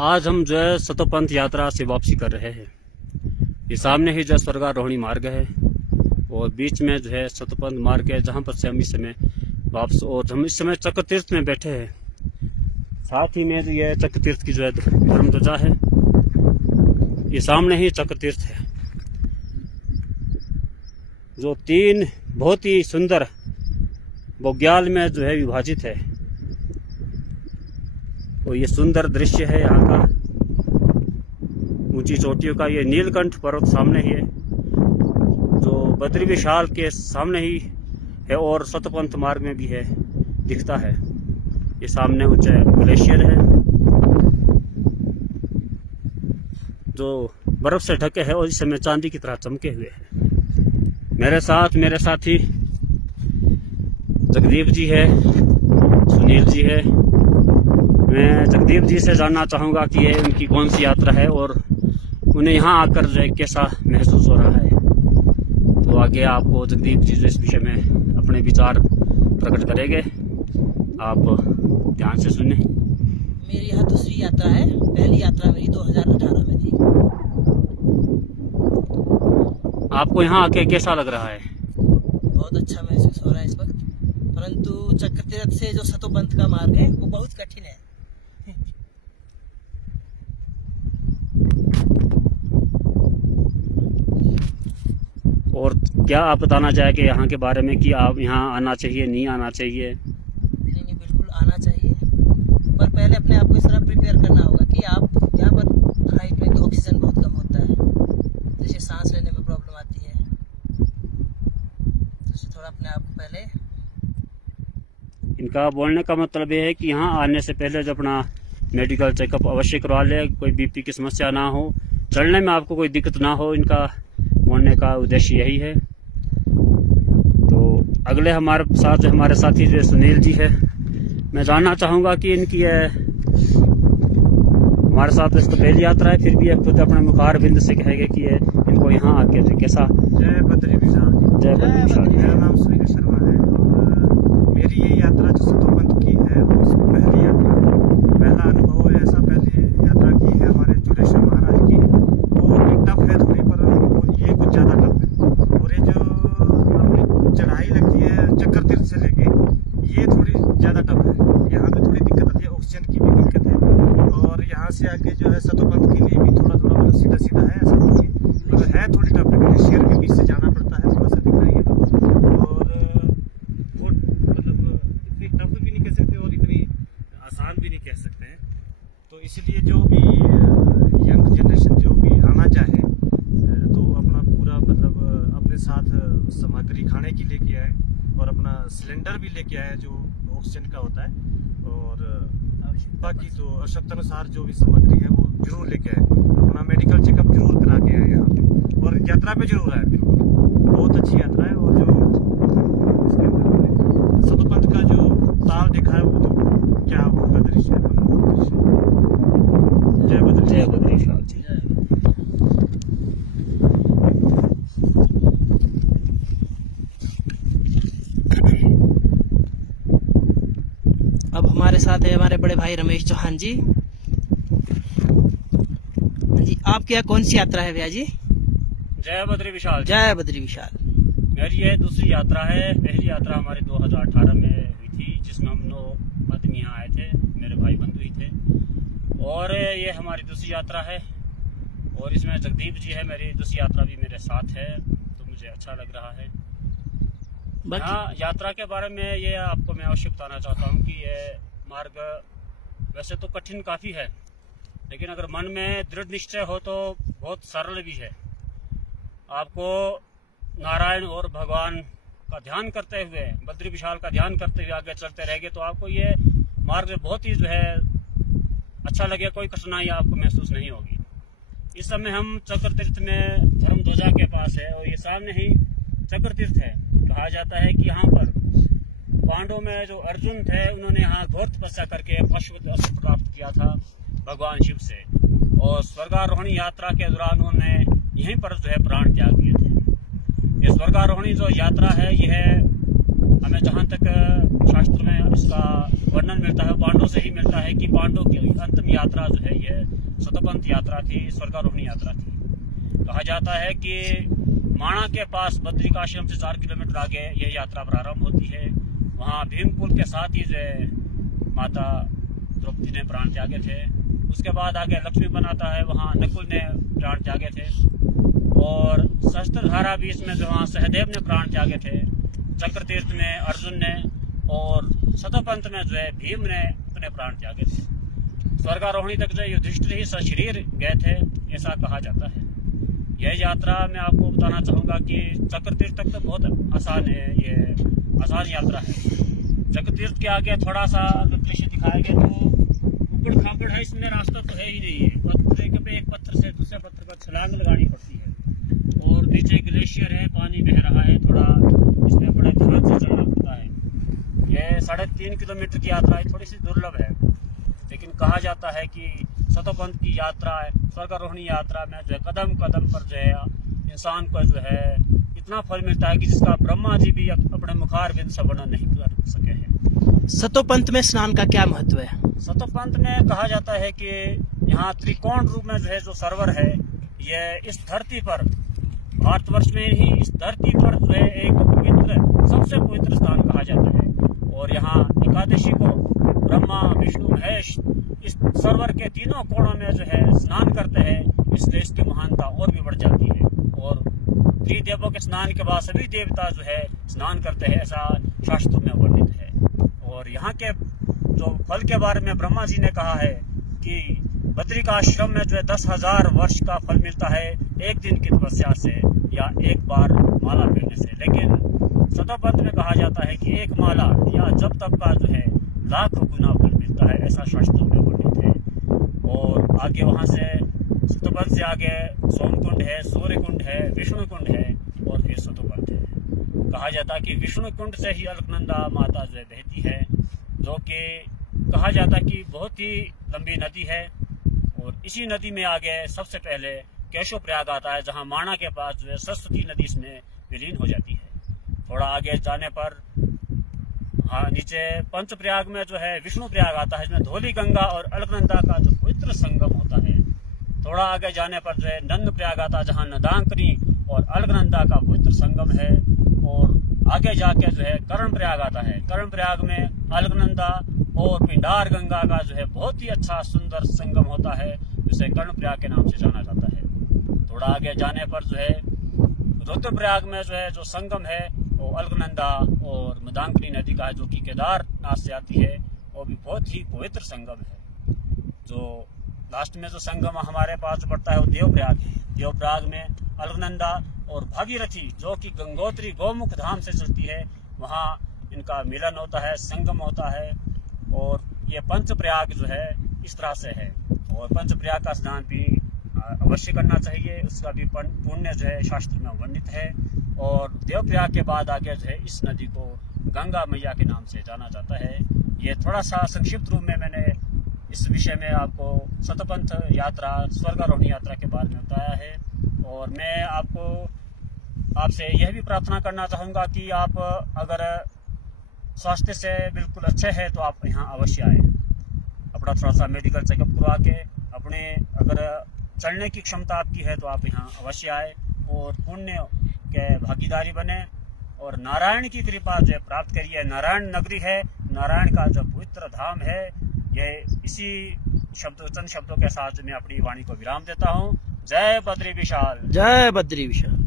आज हम जो है सतोपंथ यात्रा से वापसी कर रहे हैं। ये सामने ही जो है स्वर्गारोहणी मार्ग है और बीच में जो है सतोपंथ मार्ग है, जहाँ पर से हम इस समय वापस और हम इस समय चक्र तीर्थ में बैठे हैं। साथ ही में ये चक्र तीर्थ की जो है धर्म ध्वजा है, ये सामने ही चक्र तीर्थ है जो 3 बहुत ही सुंदर बुग्याल में जो है विभाजित है। और ये सुंदर दृश्य है यहाँ का, ऊंची चोटियों का। ये नीलकंठ पर्वत सामने ही है जो बद्री विशाल के सामने ही है और सतपंथ मार्ग में भी है, दिखता है। ये सामने ऊंचा ग्लेशियर है जो बर्फ से ढके है और इस समय चांदी की तरह चमके हुए हैं। मेरे साथ मेरे साथी जगदीप जी है, सुनील जी है। मैं जगदीप जी से जानना चाहूँगा कि ये उनकी कौन सी यात्रा है और उन्हें यहाँ आकर जो है कैसा महसूस हो रहा है। तो आगे आपको जगदीप जी इस विषय में अपने विचार प्रकट करेंगे, आप ध्यान से सुने। मेरी यहाँ दूसरी यात्रा है। पहली यात्रा मेरी 2018 में थी। आपको यहाँ आके कैसा लग रहा है? बहुत अच्छा महसूस हो रहा है इस वक्त, परंतु चक्र तीर्थ से जो सतोपंथ का मार्ग है वो बहुत कठिन है। और क्या आप बताना चाहेंगे यहाँ के बारे में कि आप यहाँ आना चाहिए, नहीं आना चाहिए? नहीं, बिल्कुल आना चाहिए, पर पहले अपने आप को इस तरह प्रिपेयर करना होगा कि आप यहाँ पर हाइट में तो ऑक्सीजन बहुत कम होता है, जैसे सांस लेने में प्रॉब्लम आती है। तो थोड़ा अपने आप को पहले, इनका बोलने का मतलब ये है कि यहाँ आने से पहले जो अपना मेडिकल चेकअप अवश्य करवा ले, कोई बीपी की समस्या ना हो, चलने में आपको कोई दिक्कत ना हो। इनका बोलने का उद्देश्य यही है। तो अगले हमारे साथ हमारे साथी जो सुनील जी है, मैं जानना चाहूँगा कि इनकी हमारे साथ इसको पहली यात्रा है, फिर भी खुद अपने मुखार बिंद से कहेंगे कि ये इनको यहाँ आके कैसा। जय बद्री विशाल। जय बद्री विशाल। मेरा नाम सुनील शर्मा है और मेरी ये यात्रा जो सतोपंथ की है वो पहली यात्रा है। पहला अनुभव है ऐसा, पहली यात्रा की है हमारे जुड़ेश्वर महाराज की। वो भी टफ है थोड़ी, पर ये कुछ ज़्यादा टफ है। और ये जो अपनी चढ़ाई लगती है चक्र तीर्थ से लेके, ये थोड़ी ज़्यादा टफ है। यहाँ पे थोड़ी दिक्कत आती है, ऑक्सीजन की भी दिक्कत है। और यहाँ से आके जो है सतोपंथ के लिए भी थोड़ा थोड़ा मतलब सीधा सीधा है, ऐसा नहीं है, मतलब है थोड़ी टफ है। ग्लेशियर के बीच से जाना पड़ता है, थोड़ा सा दिखाएंगे तो। और वो मतलब इतनी टफ भी नहीं कह सकते और इतनी आसान भी नहीं कह सकते हैं। तो इसलिए जो भी यंग जनरेशन जो भी आना चाहे तो अपना पूरा मतलब अपने साथ सामग्री खाने की लेके आए और अपना सिलेंडर भी लेके आए जो ऑक्सीजन का होता है। और बाकी तो आवश्यकतानुसार जो भी सामग्री है वो जरूर लेके आए, अपना मेडिकल चेकअप जरूर करा के आए यहाँ पे, और यात्रा पे जरूर आए। बिल्कुल बहुत अच्छी यात्रा है। और जो इसके अंदर सतोपंथ का जो ताल देखा है वो तो क्या वो का दृश्य है। जय बद्री। जय बद्री विशाल जी। अब हमारे साथ है हमारे बड़े भाई रमेश चौहान जी। जी, आपकी यहाँ कौन सी यात्रा है भैया जी? जय बद्री विशाल। जय बद्री विशाल। मेरी ये दूसरी यात्रा है। पहली यात्रा हमारी 2018 में हुई थी, जिसमें हम 9 आदमी यहाँ आए थे, मेरे भाई बंधु ही थे। और ये हमारी दूसरी यात्रा है और इसमें जगदीप जी है, मेरी दूसरी यात्रा भी मेरे साथ है, तो मुझे अच्छा लग रहा है। हाँ, यात्रा के बारे में ये आपको मैं अवश्य बताना चाहता हूँ कि ये मार्ग वैसे तो कठिन काफ़ी है, लेकिन अगर मन में दृढ़ निश्चय हो तो बहुत सरल भी है। आपको नारायण और भगवान का ध्यान करते हुए, बद्री विशाल का ध्यान करते हुए आगे चलते रहेंगे तो आपको ये मार्ग बहुत ही जो है अच्छा लगे, कोई कठिनाई आपको महसूस नहीं होगी। इस समय हम चक्र तीर्थ में धर्म ध्वजा के पास है और ये सामने ही चक्र तीर्थ है। कहा जाता है कि यहाँ पर पांडवों में जो अर्जुन थे, उन्होंने यहाँ घोर तपस्या करके शाश्वत अस्त्र प्राप्त किया था भगवान शिव से, और स्वर्गारोहणी यात्रा के दौरान उन्होंने यहीं पर जो है प्राण त्याग दिए थे। ये स्वर्गारोहणी जो यात्रा है, यह हमें जहाँ तक शास्त्र में इसका वर्णन मिलता है, पांडवों से ही मिलता है कि पांडवों की अंतिम यात्रा जो है यह शतपंथ यात्रा थी, स्वर्गारोहणी यात्रा थी। कहा जाता है कि माणा के पास बद्रिकाश्रम से 4 किलोमीटर आगे यह यात्रा प्रारंभ होती है। वहाँ भीमकुल के साथ ही जो माता द्रौपदी ने प्राण त्यागे थे। उसके बाद आगे लक्ष्मी बनाता है, वहाँ नकुल ने प्राण त्यागे थे, और सहस्त्रधारा बीच में जो वहाँ सहदेव ने प्राण त्यागे थे, चक्र तीर्थ में अर्जुन ने, और शतपंथ में जो है भीम ने अपने प्राण त्यागे थे। स्वर्गारोहणी तक जो युधिष्ठिर ही सशरीर गए थे, ऐसा कहा जाता है। यह यात्रा मैं आपको बताना चाहूँगा कि चक्र तीर्थ तक तो बहुत आसान है, ये आसान यात्रा है। चक्र तीर्थ के आगे थोड़ा सा दृश्य दिखाएंगे तो ऊबड़ खाबड़ है, इसमें रास्ता तो है ही नहीं है। एक पत्थर से दूसरे पत्थर पर छलांग लगानी पड़ती है, और नीचे ग्लेशियर है, पानी बह रहा है, थोड़ा इसमें बड़े ध्यान से चलना पड़ता है। यह 3.5 किलोमीटर की यात्रा थोड़ी सी दुर्लभ है, लेकिन कहा जाता है कि शतपंथ की यात्रा, स्वर्गारोहणी यात्रा में जो है कदम कदम पर जो है इंसान को जो है इतना फल मिलता है कि जिसका ब्रह्मा जी भी अपने मुखारबिंद से वर्णन नहीं कर सके हैं। शतपंथ में स्नान का क्या महत्व है? शतपंथ में कहा जाता है कि यहाँ त्रिकोण रूप में जो है जो सरोवर है, ये इस धरती पर, भारतवर्ष में ही इस धरती पर जो है एक पवित्र, सबसे पवित्र स्थान कहा जाता है। और यहाँ एकादशी को ब्रह्मा विष्णु महेश इस सरोवर के तीनों कोणों में जो है स्नान करते हैं, इसलिए इसकी महानता और भी बढ़ जाती है। और त्रिदेवों के स्नान के बाद सभी देवता जो है स्नान करते हैं, ऐसा शास्त्रों में वर्णित है। और यहाँ के जो फल के बारे में ब्रह्मा जी ने कहा है कि बद्रिकाश्रम में जो है 10,000 वर्ष का फल मिलता है एक दिन की तपस्या से या एक बार माला फेरने से। लेकिन शतपंथ में कहा जाता है कि एक माला या जब तक का जो है लाख गुना फल मिलता है, ऐसा शास्त्रों में वर्णित है। और आगे वहाँ से शतपंथ से आगे सोमकुंड है, सूर्यकुंड है, विष्णुकुंड है, और फिर शतपंथ है। कहा जाता है कि विष्णुकुंड से ही अलकनंदा माता जो बहती है, जो कि कहा जाता है कि बहुत ही लंबी नदी है। और इसी नदी में आगे सबसे पहले केशव प्रयाग आता है, जहाँ माणा के पास जो है सरस्वती नदी इसमें विलीन हो जाती है। थोड़ा आगे जाने पर नीचे पंच प्रयाग में जो है विष्णु प्रयाग आता है, इसमें धौली गंगा और अलकनंदा का जो पवित्र संगम होता है। थोड़ा आगे जाने पर जो है नंद प्रयाग आता है, जहाँ नदांकनी और अलकनंदा का पवित्र संगम है। और आगे जाके जो है कर्ण प्रयाग आता है, कर्ण प्रयाग में अलकनंदा और पिंडार गंगा का जो है बहुत ही अच्छा सुंदर संगम होता है, जिसे कर्ण प्रयाग के नाम से जाना जाता है। थोड़ा आगे जाने पर जो है रुद्रप्रयाग में जो है जो संगम है वो अलकनंदा और मदांकनी नदी का है, जो कि केदारनाथ से आती है, वो भी बहुत ही पवित्र संगम है। जो लास्ट में जो संगम हमारे पास पड़ता है वो देवप्रयाग है। देवप्रयाग में अलकनंदा और भागीरथी, जो कि गंगोत्री गौमुख धाम से चलती है, वहाँ इनका मिलन होता है, संगम होता है। और ये पंचप्रयाग जो है इस तरह से है। और पंचप्रयाग का स्नान भी अवश्य करना चाहिए, उसका भी पुण्य जो है शास्त्र में वर्णित है। और देवप्रयाग के बाद आगे जो है इस नदी को गंगा मैया के नाम से जाना जाता है। ये थोड़ा सा संक्षिप्त रूप में मैंने इस विषय में आपको शतपंथ यात्रा, स्वर्गारोहणी यात्रा के बारे में बताया है। और मैं आपसे यह भी प्रार्थना करना चाहूँगा कि आप अगर स्वास्थ्य से बिल्कुल अच्छे हैं तो आप यहाँ अवश्य आए, अपना थोड़ा सा मेडिकल चेकअप करवा के, अपने अगर चलने की क्षमता आपकी है तो आप यहाँ अवश्य आए और पुण्य के भागीदारी बने और नारायण की कृपा जो प्राप्त करिए। नारायण नगरी है, नारायण का जो पवित्र धाम है। यह इसी चंद शब्दों के साथ मैं अपनी वाणी को विराम देता हूँ। जय बद्री विशाल। जय बद्री विशाल।